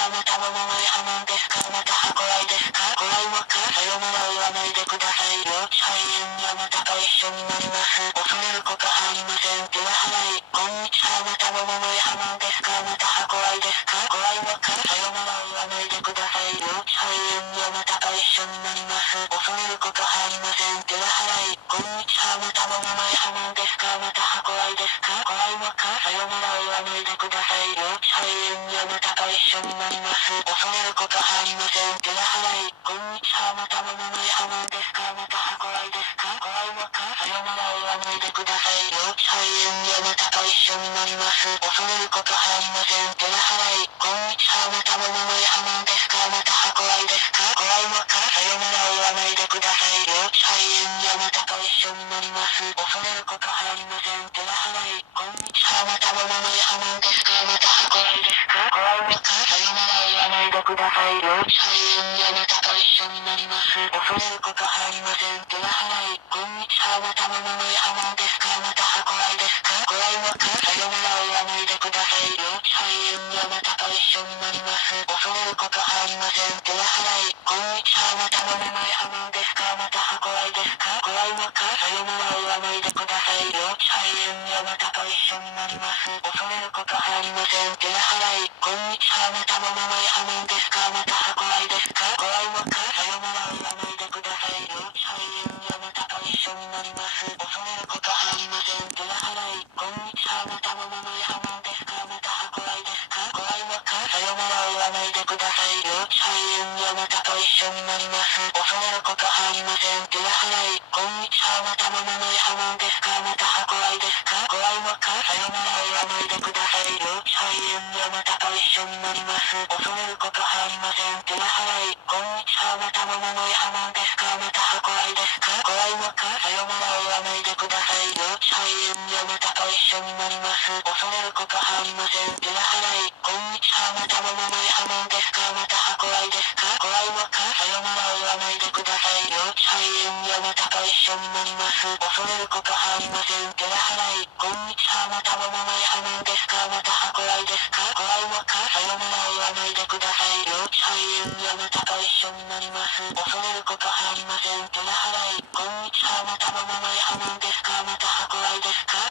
あなたも桃井派なんですか？または怖いですか？怖いのか？さよならを言わないでください。幼稚肺炎にあなたと一緒になります。恐れることはありません。手は払い、こんにちはあなたも桃井派なんですか？または怖いですか？怖いのか？さよならを言わないでください。幼稚肺炎にあなたと一緒になります。恐れることはありません。手は払い、こんにちはあなたも桃井派なんですか？または怖いですか？怖いのか？さよならを言わないでください。幼稚肺炎にあなたと一緒になります。恐れることはありません。手は払い、こんにちはあなたも桃井派なんですか？または怖いですか？怖いのか？さよならを言わないでください。幼稚肺炎にあなたと一緒になります。恐れることはありません。手は払い、こんにちはあなたも桃井派なんですか？または怖いですか？怖いのか？さよならを言わないでください。幼稚肺炎にあなたと一緒になります。恐れることはありません。手は払い、こんにちはあなたも桃井派なんですか？または怖いですか？怖いのか？さよならを言わないでください。幼稚肺炎にあなたと一緒になります。恐れることはありません。手は払い、こんにちはあなたも桃井派なんですか？または怖いですか？怖いのか？さよならを言わないでください。幼稚肺炎にあなたと一緒になります。恐れることはありません。手は払い、こんにちはあなたも桃井派なんですか？または怖いですか？怖いのか？さよならを言わないでください。幼稚肺炎にあなたと一緒になります。恐れることはありません。手は払い、こんにちはあなたも桃井派なんですか？または怖いですか？怖いのか？さよならを言わないでください。幼稚肺炎にあなたと一緒になります。恐れることはありません。手は払い、こんにちはあなたも桃井派なんですか？または怖いですか？怖いのか？さよならを言わないでください。幼稚肺炎にあなたと一緒になります。恐れることはありません。手は払い、こんにちはあなたも桃井派なんですか？または怖いですか？怖いのか？さよならを言わないでください。幼稚肺炎にあなたと一緒になります。恐れることはありません。手は払い、こんにちはあなたも桃井派なんですか？または怖いですか？怖いのか？さよならを言わないでください。幼稚肺炎にあなたと一緒になります。恐れることはありません。手は払い、こんにちはあなたも桃井派なんですか？または怖いですか？怖いのか？さよならを言わないでください。幼稚肺炎にあなたと一緒になります。恐れることはありません。手は払い、こんにちはあなたも桃井派なんですか？または怖いですか？怖いのか？さよならを言わないでください。幼稚肺炎にあなたと一緒になります。恐れることはありません。手は払い、こんにちはあなたも桃井派なんですか？または怖いですか？